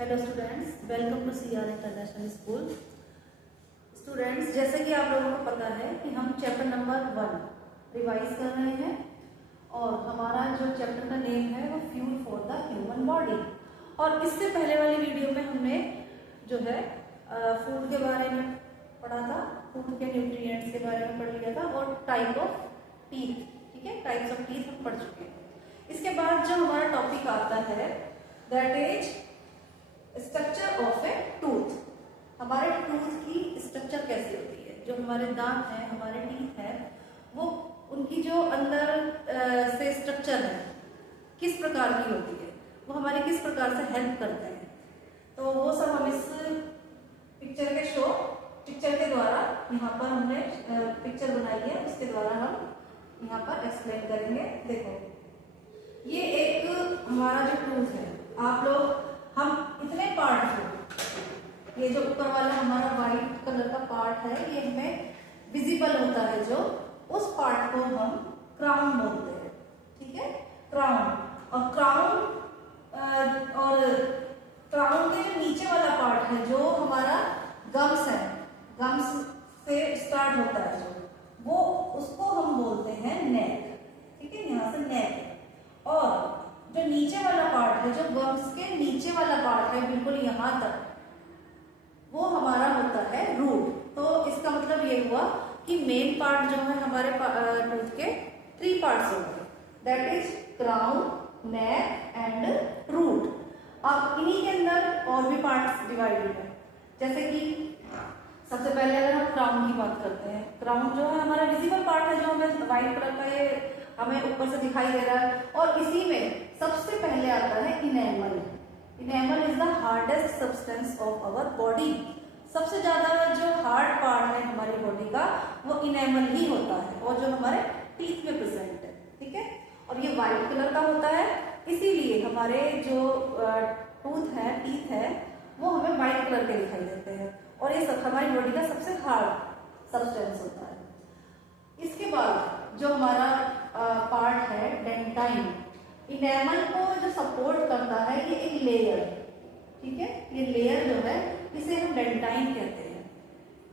Hello students, welcome to CR international school. Students, जैसे कि आप लोगों को पता है कि हम चैप्टर नंबर 1 रिवाइज कर रहे हैं और हमारा जो चैप्टर का नेम है वो fuel for the human body. और इससे पहले वाली वीडियो में हमने जो है फूड के बारे में पढ़ा था, फूड के न्यूट्रिएंट्स के बारे में पढ़ लिया था और टाइप ऑफ टीथ, ठीक है, टाइप्स ऑफ टीथ हम पढ़ चुके हैं। इसके बाद जो हमारा टॉपिक आता है that is structure of A tooth. हमारे टूथ की स्ट्रक्चर कैसी होती है, जो हमारे दांत हैं, हमारे टीथ हैं, वो उनकी जो अंदर से स्ट्रक्चर है किस प्रकार की होती है, वो हमारे किस प्रकार से हेल्प करते हैं। तो वो सब हम इस पिक्चर के द्वारा यहाँ पर हमने पिक्चर बनाई है, उसके द्वारा हम यहाँ पर एक्सप्लेन करेंगे। देखो, ये एक हमारा जो टूथ है, आप लोग हम इतने पार्ट को, ये जो ऊपर वाला हमारा व्हाइट कलर का पार्ट है, ये हमें विजिबल होता है, जो उस पार्ट को हम क्राउन बोलते हैं, ठीक है, क्राउन। और क्राउन के जो नीचे वाला पार्ट है, जो हमारा गम्स है, गम्स से स्टार्ट होता है जो, वो उसको हम बोलते हैं नेक, ठीक है, यहाँ से नेक। और जो नीचे वाला पार्ट है, जो गम्स के नीचे वाला पार्ट है बिल्कुल यहाँ तक, वो हमारा होता है रूट। तो इसका मतलब ये हुआ कि मेन पार्ट जो है हमारे टूथ के 3 पार्ट्स होते हैं, that is crown, neck and root. अब इन्हीं के अंदर और भी पार्ट्स डिवाइडेड है, जैसे कि सबसे पहले अगर हम क्राउन की बात करते हैं, क्राउन जो है हमारा विजिबल पार्ट है, जो हमें व्हाइट कलर का ये हमें ऊपर से दिखाई दे रहा है। और इसी में सबसे पहले आता है enamel. Enamel is the hardest substance of our body. सबसे ज्यादा जो हार्ड पार्ट है हमारी बॉडी का, वो इनेमल ही होता है, और जो हमारे टीथ में प्रेजेंट है, ठीक है। और ये व्हाइट कलर का होता है, इसीलिए हमारे जो टूथ है, टीथ है, वो हमें व्हाइट कलर के दिखाई देते हैं, और ये सब हमारी बॉडी का सबसे हार्ड सब्सटेंस होता है। इसके बाद जो हमारा पार्ट है डेंटाइन, इनेमल को जो सपोर्ट करता है, ये एक लेयर, ठीक है, ये लेयर जो है इसे हम डेंटाइन कहते हैं।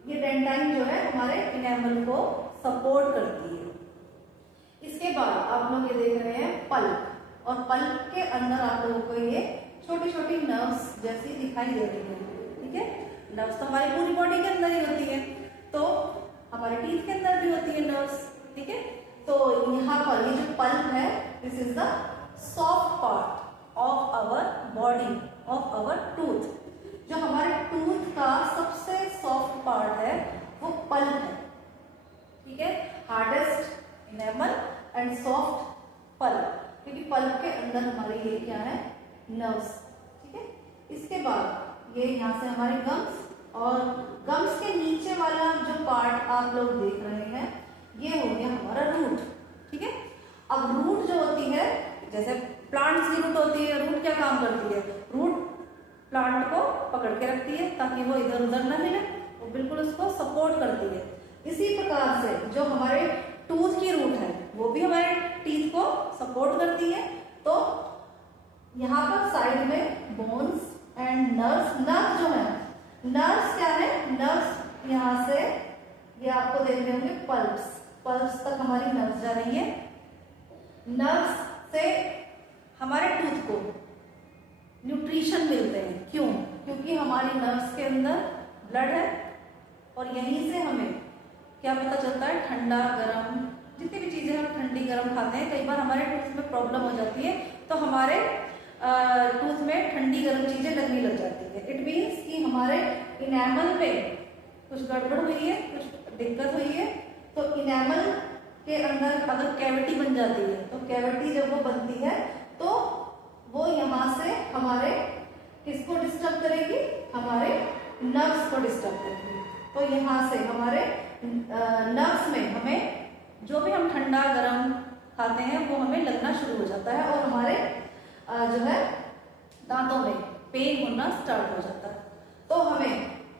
ये डेंटाइन जो है हमारे इनेमल को सपोर्ट करती है। इसके बाद आप लोग ये देख रहे हैं पल्प, और पल्प के अंदर आप लोगों को ये छोटी छोटी नर्व्स जैसी दिखाई दे रही है, ठीक है। नर्व्स तो हमारी पूरी बॉडी के अंदर ही होती है, तो हमारे टीथ के अंदर भी होती है नर्व्स, ठीक है। तो यहाँ पर ये जो पल्प है, this is the soft part of our body, of our tooth. जो हमारे टूथ का सबसे सॉफ्ट पार्ट है वो पल्प है, ठीक है। Hardest enamel and soft pulp, क्योंकि पल्प के अंदर हमारे ये क्या है, नर्व्स, ठीक है। इसके बाद ये यहाँ से हमारे गम्स, और गम्स के नीचे वाला जो पार्ट आप लोग देख रहे हैं, ये हो गया हमारा रूट, ठीक है। अब रूट जो होती है, जैसे प्लांट्स की रूट होती है, रूट क्या काम करती है, रूट प्लांट को पकड़ के रखती है ताकि वो इधर उधर न हिले, वो बिल्कुल उसको सपोर्ट करती है। इसी प्रकार से जो हमारे टूथ की रूट है, वो भी हमारे टीथ को सपोर्ट करती है। तो यहाँ पर साइड में बोन्स एंड नर्व्स, नर्व्स जो है, नर्व्स क्या है, नर्व्स यहाँ से, ये आपको देख रहे होंगे पल्प्स, पल्प्स तक हमारी नर्व्स जा रही है। नर्व्स से हमारे टूथ को न्यूट्रिशन मिलते हैं, क्यों, क्योंकि हमारी नर्व्स के अंदर ब्लड है, और यहीं से हमें क्या पता चलता है, ठंडा गर्म, जितनी भी चीजें हम ठंडी गर्म खाते हैं, कई बार हमारे टूथ में प्रॉब्लम हो जाती है, तो हमारे टूथ में ठंडी गर्म चीजें लगने लग जाती है। इट मीन्स कि हमारे इनेमल में कुछ गड़बड़ हुई है, कुछ दिक्कत हुई है। तो इनेमल के अंदर अगर कैविटी बन जाती है, तो कैविटी जब वो बनती है, तो वो यहाँ से हमारे किसको डिस्टर्ब करेगी, हमारे नर्व्स को डिस्टर्ब करेगी। तो यहाँ से हमारे नर्व्स में हमें जो भी हम ठंडा गर्म खाते हैं वो हमें लगना शुरू हो जाता है, और हमारे जो है दांतों में पेन होना स्टार्ट हो जाता है। तो हमें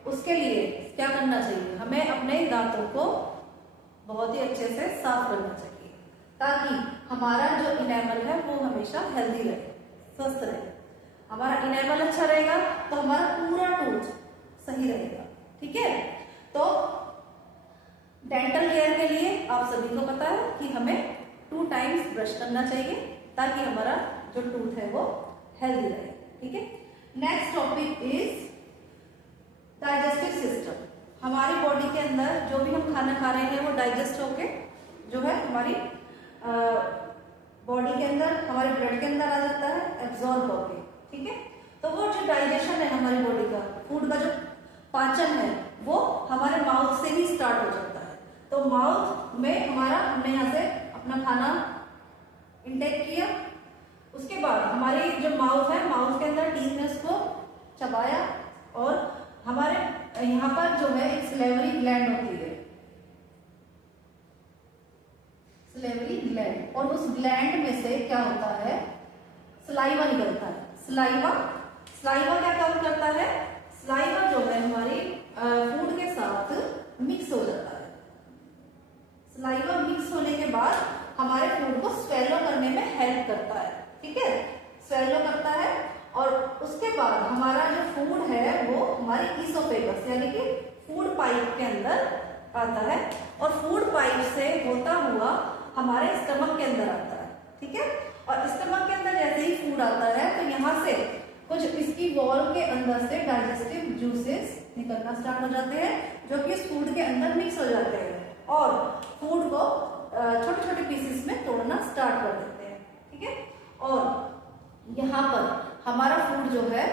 उसके लिए क्या करना चाहिए, हमें अपने दांतों को बहुत ही अच्छे से साफ करना चाहिए, ताकि हमारा जो इनेमल है वो हमेशा हेल्दी रहे, स्वस्थ रहे। हमारा इनेबल अच्छा रहेगा तो हमारा पूरा टूथ सही रहेगा। ठीक है, तो डेंटल केयर के लिए आप सभी को पता है कि हमें 2 टाइम्स ब्रश करना चाहिए ताकि हमारा जो टूथ है वो हेल्दी रहे। ठीक है, next topic is digestive system. हमारी बॉडी के अंदर जो भी हम खाना खा रहे हैं वो डाइजेस्ट होके जो है हमारी बॉडी के अंदर, हमारे ब्लड के अंदर आ जाता है एब्जॉर्ब होके। ठीक है, तो वो जो डाइजेशन है हमारी बॉडी का, फूड का जो पाचन है वो हमारे माउथ से ही स्टार्ट हो जाता है। तो माउथ में हमने यहाँ से अपना खाना इंटेक किया, उसके बाद हमारी जो माउथ है, माउथ के अंदर टीथ ने उसको चबाया और हमारे यहाँ पर जो है एक सिलेवरी ग्लैंड होती है, सिलेवरी ग्लैंड, और उस ग्लैंड में से क्या होता है, सलाइवा निकलता है। सलाइवा क्या काम करता है, सलाइवा जो है हमारी फूड के साथ मिक्स हो जाता है। सलाइवा मिक्स होने के बाद हमारे फूड को स्वेलो करने में हेल्प करता है। ठीक है, स्वेलो करता है और उसके बाद हमारा जो फूड है वो हमारे ईसोफेगस यानी कि फूड पाइप के अंदर आता है और फूड पाइप से होता हुआ हमारे स्टमक के अंदर आता है। ठीक है, और स्टमक के अंदर जैसे ही फूड आता है तो यहाँ से कुछ इसकी वॉल के अंदर से डाइजेस्टिव जूसेस निकलना स्टार्ट हो जाते हैं जो कि इस फूड के अंदर मिक्स हो जाते हैं और फूड को छोटे छोटे पीसेस में तोड़ना स्टार्ट कर देते हैं। ठीक है, और यहाँ पर हमारा फूड जो है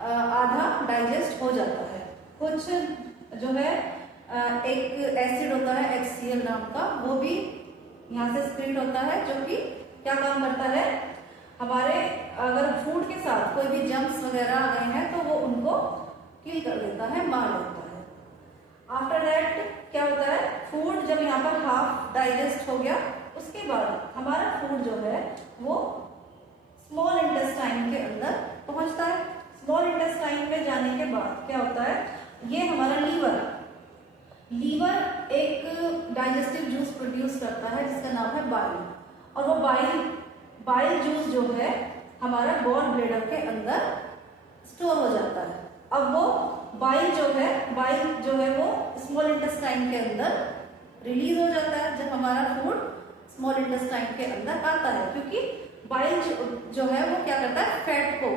आधा डाइजेस्ट हो जाता है। कुछ जो है एक एसिड होता है HCl नाम का, वो भी यहाँ से स्क्रीट होता है जो कि क्या काम करता है, हमारे अगर फूड के साथ कोई भी जम्स वगैरह आ गए हैं तो वो उनको किल कर देता है, मार देता है। आफ्टर दैट क्या होता है, फूड जब यहाँ पर हाफ डाइजेस्ट हो गया उसके बाद हमारा फूड जो है वो स्मॉल इंटेस्टाइन के अंदर पहुंचता है। स्मॉल इंटेस्टाइन में जाने के बाद क्या होता है, ये हमारा लीवर एक डाइजेस्टिव जूस प्रोड्यूस करता है जिसका नाम है बाइल, और वो बाइल जूस जो है हमारा गॉल ब्लैडर के अंदर स्टोर हो जाता है। अब वो बाइल जो है वो स्मॉल इंटेस्टाइन के अंदर रिलीज हो जाता है जब हमारा फूड स्मॉल इंटेस्टाइन के अंदर आता है, क्योंकि बाइल जो है वो क्या करता है, फैट को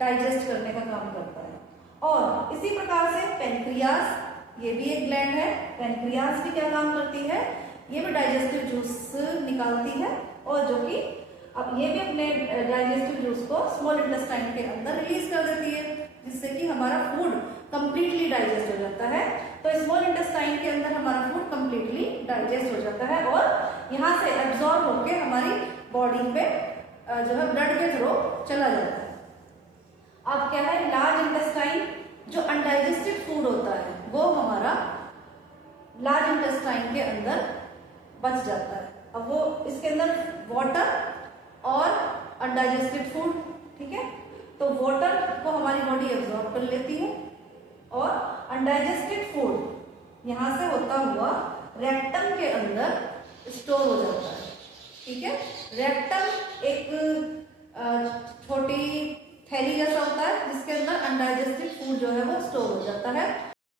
डाइजेस्ट करने का काम करता है। और इसी प्रकार से पेनक्रियास, ये भी एक ग्लैंड है, पेनक्रियास भी क्या काम करती है, ये भी डाइजेस्टिव जूस निकालती है और जो कि अब ये भी अपने डाइजेस्टिव जूस को स्मॉल इंटेस्टाइन के अंदर रिलीज कर देती है जिससे कि हमारा फूड कंप्लीटली डाइजेस्ट हो जाता है। तो स्मॉल इंटेस्टाइन के अंदर हमारा फूड कंप्लीटली डाइजेस्ट हो जाता है और यहाँ से एब्जॉर्ब होकर हमारी बॉडी पे जो है ब्लड के थ्रू चला जाता है। अब क्या है, लार्ज इंटेस्टाइन जो अनडाइजेस्टेड फूड होता है वो हमारा लार्ज इंटेस्टाइन के अंदर बच जाता है। अब वो इसके अंदर वाटर और अनडाइजेस्टेड फूड, ठीक है, तो वाटर को हमारी बॉडी एब्जॉर्ब कर लेती है और अनडाइजेस्टेड फूड यहाँ से होता हुआ रेक्टम के अंदर स्टोर हो जाता है। ठीक है, रेक्टम एक छोटी थैली जैसा होता है जिसके अंदर अनडाइजेस्टेड फूड जो है वो स्टोर हो जाता है